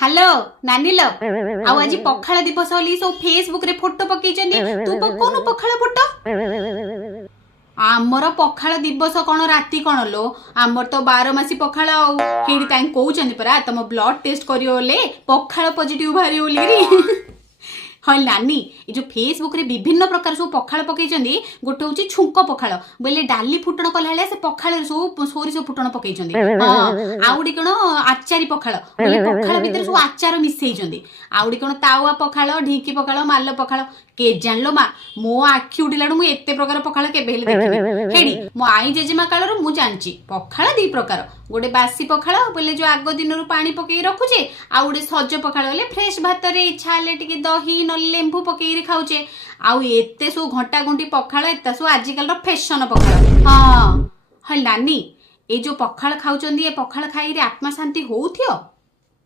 Hello नानी लो आउ आज पखाल दिवस होली सब फेसबुक रे फोटो पकई तू पकोनु पखाल फोटो आमर पखाल दिवस कौन राति कौन लो आमर तो 12 मासी पखाल आउडी ताई कहउचंदी परा तुम ब्लड टेस्ट करियो ले पखाल पॉजिटिव भारी बोली हाँ नानी ये जो फेसबुक रे विभिन्न प्रकार सब पखाल पकई गोटे हूँ छुंक पखाल बोले डाली फुटण कला से पखाल सब सोरिष फुटण पकई हाँ आउडी कौन आचारी पखाल बोले पखाल भितर सब आचार मिसई आउडी कौन तावा पखाल ढीकी पखाल माल पखाल के जानलो मा मो आखि उठिलाडू मु एते प्रकार पखाल केबे हेले देखिबी हेडी मो आई जेजेमा कालर मु जानची पखाल दी प्रकार गोटे बासी पखाल बोले जो आग दिन पानी पकई रखुचे आ गोटे सज पखाल बोले फ्रेश भात रे इच्छा हेले टिके दही न लेंबू पकई खाऊचे आउ एते सो घंटा घंटी पखाल एता सो आजिकल फैशन पखाल हाँ हाँ नानी ए जो पखाल खाऊचंदी ए पखाल खाई रे आत्मा शांति होउथियो।